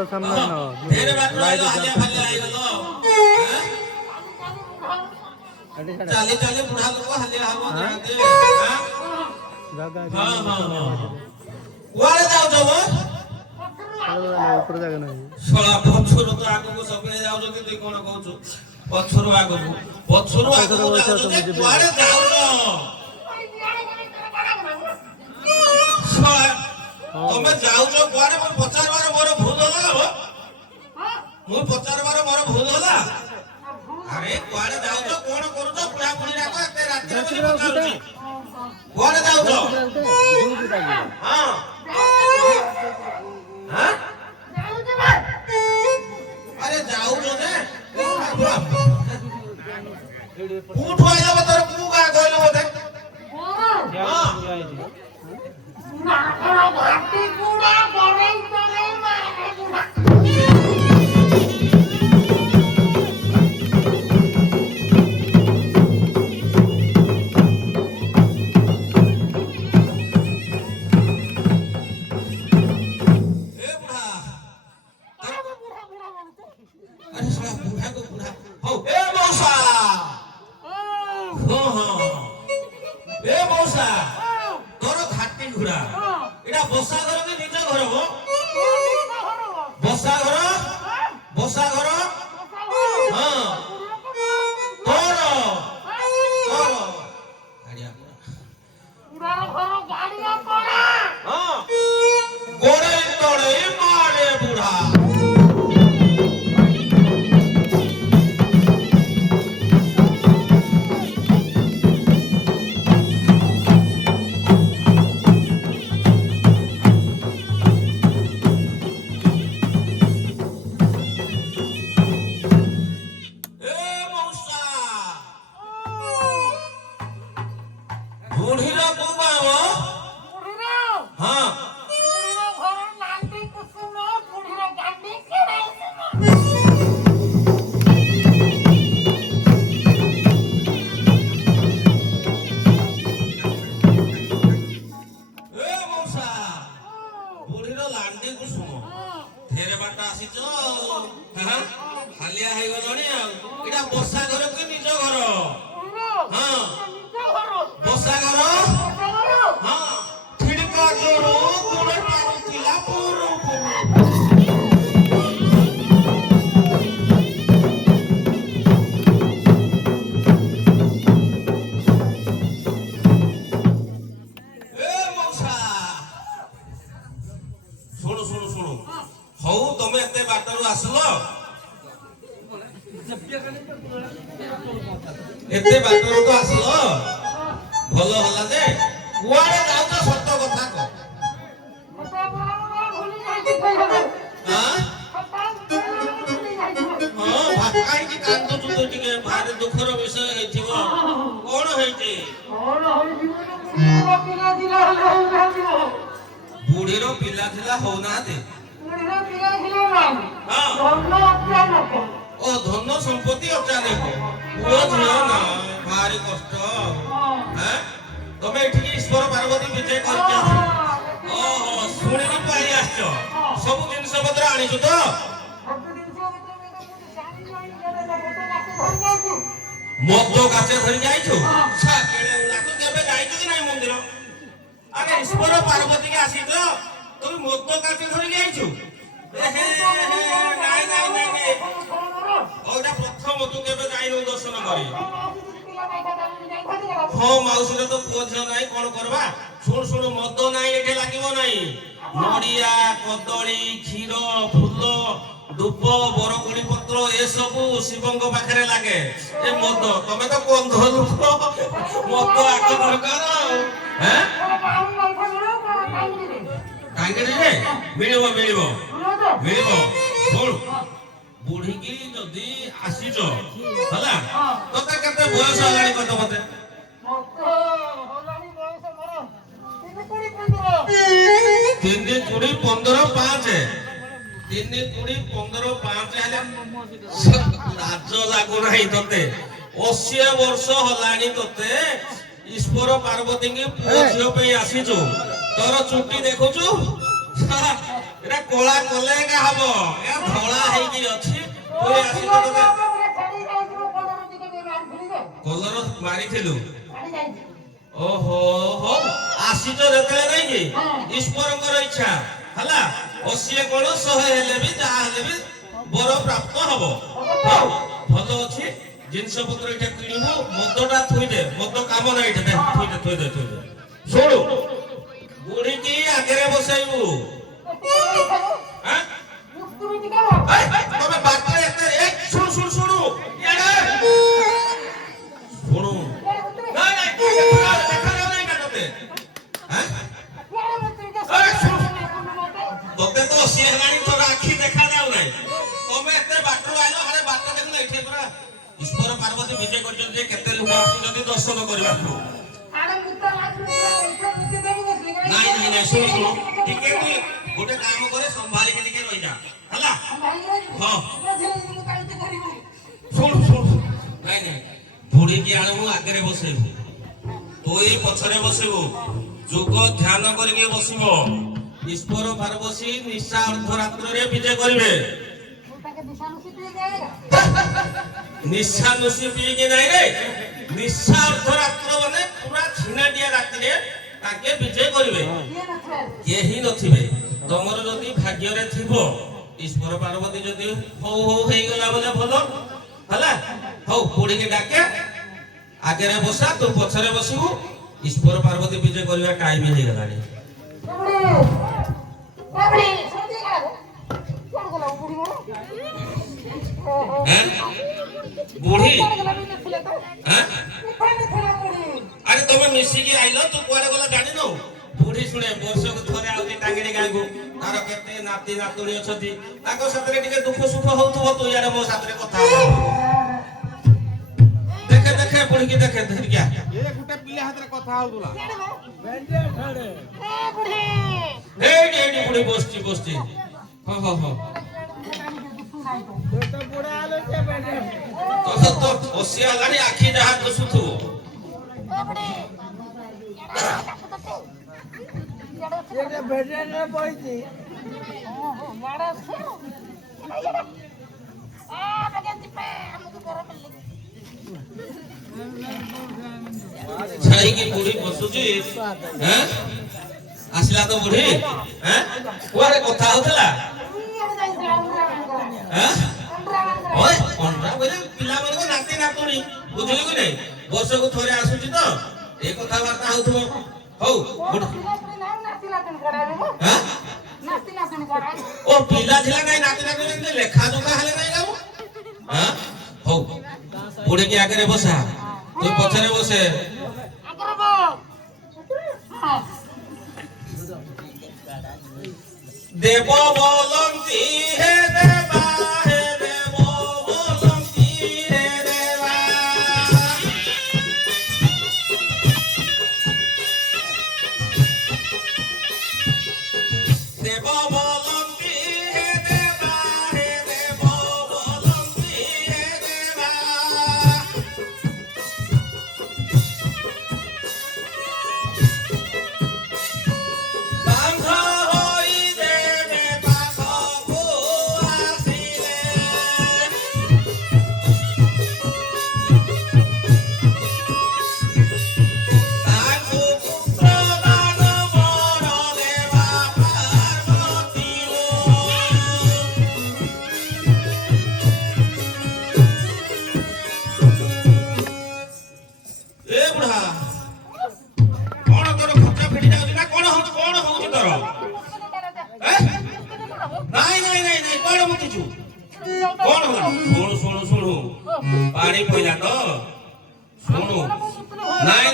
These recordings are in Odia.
तो सामने ना ढेर बात लाइट हालिया हालिया आई गलो चाली चाली बुढ़ा लोग हालिया हालो जाते जगह हां वाले जाओ जाओ ऊपर जगह नहीं सोला पछुरु तो आगु को सबे जाओ जति तू कोन कहू पछुरु आगु जाओ जति वाले जाओ सोला तमे जाओ जो कुआरे मैं 50 बार मोर भूल होला हो मु 50 बार मोर भूल होला अरे कुआरे जाओ जो कोन करू तो पुरा पुरी राखो एते रात्रि में पहुंची कुआरे जाओ जो हां हां अरे जाओ जो ने उठ आइला बतर कु का कहलो बोते हां ना घाटी पूरा गरम करे मारे बुढ़ा एते बाटर तो आसलो भलो होला जे कुआरे जाऊ तो सत्य कथा को हां भाकाई की कांदो तू तो टिके भारे दुखर विषय हेथिबो कोन हेति बुढ़ीरो पिला थिला होना दे ओ धन संपत्ति अचानक पुओ झियो ना भारी कष्ट हैं तमे एठी ईश्वर पार्वती विजय करके ओहो सुनिनि पाई आछो सब जिंस पत्र आनिछु तो मद्दो काचे धरि जाइछु साकेले उलाको केबे जाइछु कि नाही मंदिर अरे ईश्वर पार्वती के आसी तो तुम मद्दो काचे धरि जाइछु नाही ओटा प्रथम तू केबे जाइनो दर्शन करी हां माउसी तो पुओ झियो नाही कोन करबा सुन सुन मद नाही एठे लागिबो नाही नडिया कदली क्षीर फूल धूप बरकुड़ी पत्र ए सब शिवंग पाखरे लागे ए मद तमे तो कंध लोक मद आक दरकार हैं कांगड़ी रे मिलिबो मिलिबो मिलिबो सुन बुढ़ी की जदी आसीजो हला तोते केते बयस हलानी कत मते तीन कुड़ी 15 5 तीन कुड़ी 15 5 लाज लागु नाही तोते 80 वर्ष हलानी तोते ईश्वर पार्वती की पुओ झियो पे आसीजो तोर चुट्टी देखुचु এটা কলা কলে কা হব এ ধଳା ହେଇକି ଅଛି তুই আসি তো তোকে কলর মারিଥିଲୁ ଓହୋ ହଉ ଆସିଛ ଯେତେବେଳେ ନାଇଁ କି ଈଶ୍ୱରଙ୍କର ଇଚ୍ଛା ହେଲା ଅଶିଏ କଣ ଶହେ ହେଲେ ବି ଯାହା ହେଲେ ବି ବର ପ୍ରାପ୍ତ ହବ ହଉ ଭଲ ଅଛି ଜିନିଷ ପତ୍ର ଏଇଟା କିଣିବୁ ମଦଟା ଥୋଇଦେ ମଦ କାମ ନାହିଁ ଏଇଟା ଥୋଇଦେ ଶୁଣୁ ବୁଢୀକି ଆଗରେ ବସେଇବୁ ତମେ ବାଟରେ ଏତେ ଶୁଣୁ ଶୁଣୁ ଇଆଡେ ଶୁଣୁ ନାଇଁ ନାଇଁ ଦେଖାଯାଉ ନାଇଁ କା ତତେ ତତେ ତ ସିଏ ହେଲାଣି ତୋର ଆଖି ଦେଖାଯାଉ ନାହିଁ ତମେ ଏତେ ବାଟରୁ ଆଇଲ ହାରେ ବାଟ ଦେଖୁନ ଏଠି ପୁରା ଈଶ୍ୱର ପାର୍ବତୀ ବିଜେ କରିଛନ୍ତି ଯେ କେତେ ଲୋକ ଆସୁଛନ୍ତି ଦର୍ଶନ କରିବାକୁ ନାଇଁ ନାଇଁ ନାଇଁ ଶୁଣୁ ଶୁଣୁ ଟିକେ ତୁଇ ଗୋଟେ କାମ କରେ ସମ୍ଭାଳିକି ଟିକେ ରହିଯା ହେଲା ହଁ ଶୁଣୁ ନାଇଁ ନାଇଁ ବୁଢୀକି ଆଣିବୁ ଆଗରେ ବସେଇବୁ ତୁ ଏଇ ପଛରେ ବସିବୁ ଯୋଗ ଧ୍ୟାନ କରିକି ବସିବ ଈଶ୍ୱର ପାର୍ବତୀ ନିଶା ଅର୍ଦ୍ଧରାତ୍ରରେ ବିଜେ କରିବେ ନିଶା ନୁସି ପିଇକି ନାଇଁ ରେ ନିଶା ଅର୍ଦ୍ଧରାତ୍ର ମାନେ ପୁରା ଛିନାଟିଆ ରାତିରେ ତାକେ ବିଜେ କରିବେ କେହି ନଥିବେ ତମର ଯଦି ଭାଗ୍ୟରେ ଥିବ ଈଶ୍ୱର ପାର୍ବତୀ ଯଦି ହଉ ହେଇଗଲା ବୋଲେ ଭଲ ହେଲା ହଉ ବୁଢୀକି ଡାକେ ଆଗରେ ବସା ତୁ ପଛରେ ବସିବୁ ଈଶ୍ୱର ପାର୍ବତୀ ବିଜେ କରିବା ଟାଇମ ହେଇଗଲାଣି ବୁଢୀ ଆରେ ତମେ ମିଶିକି ଆଇଲ ତୁ କୁଆଡେ ଗଲା ଜାଣିନୁ ବୁଢୀ ଶୁଣେ ବର୍ଷକୁ ଥରେ ଆଉଛି ଟାଙ୍ଗିଣି ଗାଁକୁ ତାର କେତେ ନାତି ନାତୁଣୀ ଅଛନ୍ତି ତାଙ୍କ ସାଥିରେ ଟିକେ ଦୁଃଖ ସୁଖ ହଉଥିବ ତୁ ଇଆଡେ ମୋ ସାଥିରେ କଥା ହବ ଦେଖେ ବୁଢୀକି ଦେଖେ ଧରିକିଆ ଗୋଟେ ପିଲା ହାତରେ କଥା ହଉଥିଲା ଏଇଠି ବୁଢୀ ବସିଛି ହଁ ତ ବସି ହେଲାଣି ଆଖି ଯାହା ଦୋଷୁଥିବ ଛାଇକି ବୁଢୀ ବସୁଛି ଆସିଲା ତ ବୁଢୀ କୁଆଡେ କଥା ହଉଥିଲା ପିଲାମାନଙ୍କ ନାତି ନାତୁଣୀ ବୁଝିଲି କି ନାଇଁ ବର୍ଷକୁ ଥରେ ଆସୁଛି ତ ଏ କଥାବାର୍ତ୍ତା ହଉଥିବ ହଉ ଓ ପିଲା ଥିଲା ନାଇଁ ନାତି ନାତୁଣୀ ଲେଖା ଜୋଖା ହେଲେ ନାଇଁ କାମ ହଉ ବୁଢୀକି ଆଗରେ ବସା ତୁ ପଛରେ ବସେ ଦେବ ବୋଲନ୍ତି ହେ ଦେବା ପାଣି ପଇଲା ତ ଶୁଣୁ ନାଇଁ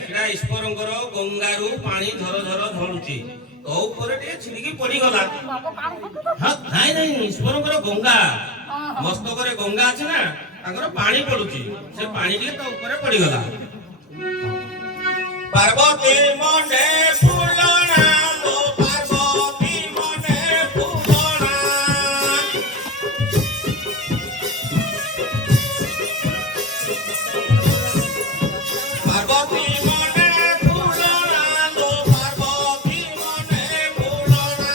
ସେଟା ଈଶ୍ୱରଙ୍କର ଗଙ୍ଗାରୁ ପାଣି ଝର ଝରୁଛି ତୋ ଉପରେ ଟିକେ ଛିଡିକି ପଡିଗଲା ନାଇଁ ଈଶ୍ୱରଙ୍କର ଗଙ୍ଗା ମସ୍ତକରେ ଗଙ୍ଗା ଅଛି ନା ତାଙ୍କର ପାଣି ପଡୁଛି ସେ ପାଣି ଟିକେ ତୋ ଉପରେ ପଡିଗଲା ପାର୍ବତୀ ମନେ ଫୁଲଣା ପାର୍ବତୀ ମନେ ଫୁଲଣା পার্বতী মনে ফুলনা লো পার্বতী মনে ফুলনা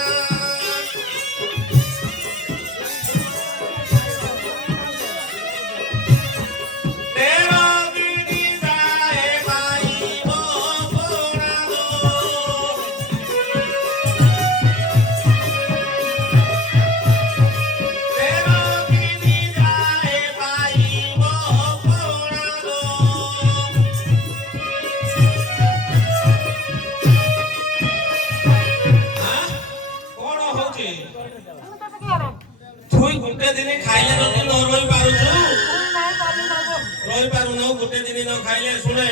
ଦିନ ନ ଖାଇଲେ ଶୁଣେ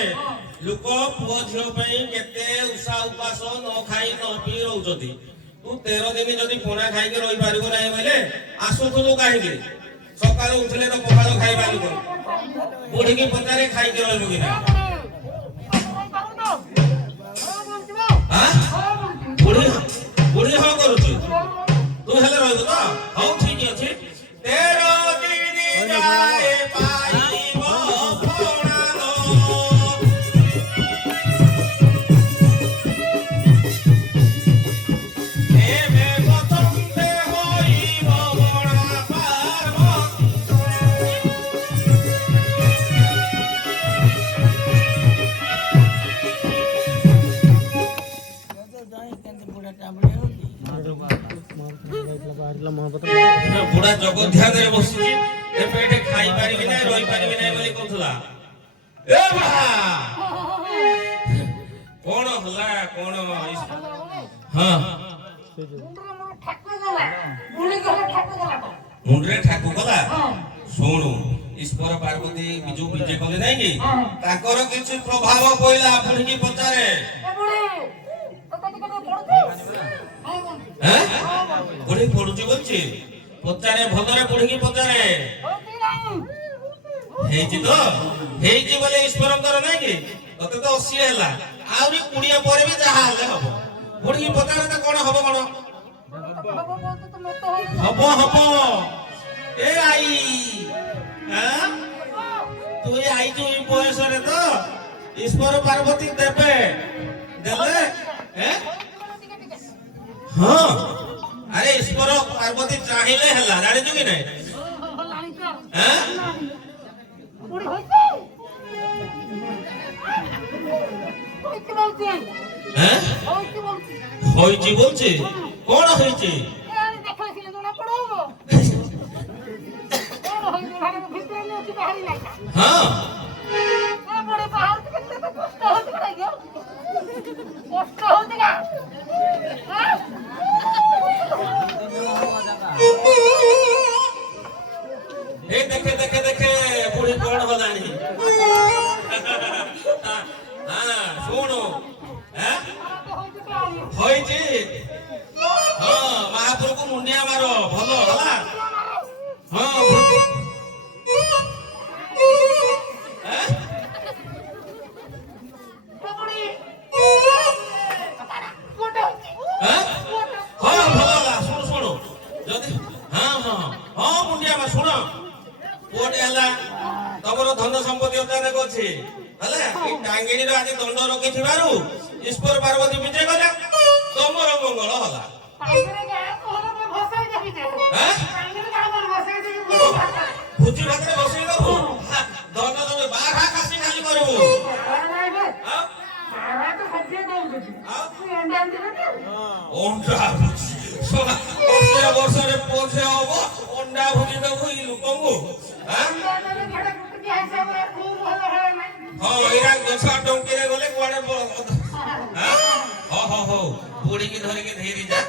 ଲୋକ ପୁଅ ଝିଅ ପାଇଁ କେତେ ଉଷା ଉପାସ ନ ଖାଇ ନ ପିଇ ରହୁଛନ୍ତି। ତୁ 13 ଦିନ ଯଦି ପଣା ଖାଇକି ରହିପାରିବ ନାହିଁ ବୋଇଲେ ଆସୁଥିଲୁ କାହିଁକି? ସକାଳୁ ଉଠିଲେ ତ ପଖାଳ ଖାଇବା ଲୋକ ବୁଢୀକି ପଚାରେ ଖାଇକି ରହିବୁ କି ନାହିଁ? ବୁଢୀ ହଁ କରୁଛୁ ତୁ ହେଲେ ରହିବୁ ତ? ହଉ ଠିକ ଅଛି। 13 ଦିନ ଯାଏ ପାଇବ ପଣାର। ଏବେ ବସନ୍ତେ ହୋଇବ ବଣା ବୁଢା ଜଗଧ୍ୟାନରେ ବସିଛି। ଏବେ ଏଠି ଖାଇପାରିବି ନାହିଁ ରହିପାରିବି ନାହିଁ ବୋଲି କହୁଥିଲା। ଏ ବୁଢା କଣ ହେଲା କଣ? ହଁ ମୁଣ୍ଡରେ ଠାକୁ ଗଲା। ଶୁଣୁ ଈଶ୍ୱର ପାର୍ବତୀ ବିଜୁ ବିଜେ କଲେ ନାଇଁ କି ତାଙ୍କର କିଛି ପ୍ରଭାବ ପଇଲା। ବୁଢୀକି ପଚାରେ ବୁଢୀ ପଡୁଛି ବଲଛି ପଚାରେ ଭଲରେ ବୁଢୀକି ପଚାରେ ହେଇଛି ତ? ହେଇଛି ବୋଲେ ଈଶ୍ୱରଙ୍କର ନାଇଁ କି ତତେ ତ 80 ହେଲା ଆହୁରି 20 ପରେ ବି ଯାହା ହେଲେ ହବ। ବୁଢୀକି ପଚାରେ ତ କଣ ହବ? କଣ ହବ? ହବ ଏ ଆଇ ତୁ ଆଇଛୁ ଏଇ ବୟସରେ ତ ଈଶ୍ୱର ପାର୍ବତୀ ଦେବେ ଦେଲେ ହଁ। ଆରେ ଈଶ୍ୱର ପାର୍ବତୀ ଚାହିଁଲେ ହେଲା ଜାଣିଛୁ କି ନାଇଁ? হয়েছি বলছে কোন হয়েছে? হ্যাঁ এই দেখে দেখে দেখে বুড়ি কোন হলানি। হ্যাঁ শোনো হয়েছে। হ্যাঁ মহাপ্রভু মুন্ডিয়া মার ভাল হলা। হ্যাঁ ତମର ଧନ ସମ୍ପତ୍ତି ଅଚାନକ ଅଛି ହେଲା। ଏ ଟାଙ୍ଗିଣୀର ଆଜି ଦଣ୍ଡ ରଖିଥିବାରୁ ଈଶ୍ୱର ପାର୍ବତୀ ବିଜେ କଲେ ତମର ମଙ୍ଗଳ ହେଲା। ଭୋଜି ଭାତରେ ବସେଇ ଦବୁ ଧନ ତମେ ବାହା ଖାସି ଖାଲି କରିବୁ। ବର୍ଷରେ ପୋଷେ ହବ ଅଣ୍ଡା ଭୋଜି ଦବୁ ଇ ଲୋକଙ୍କୁ। ହଁ ଏଇଟା ଗଛ ଡଙ୍କିରେ ଗଲେ କୁଆଡେ ହଉ ବୁଢୀକି ଧରିକି ଧୀରେ ଯା।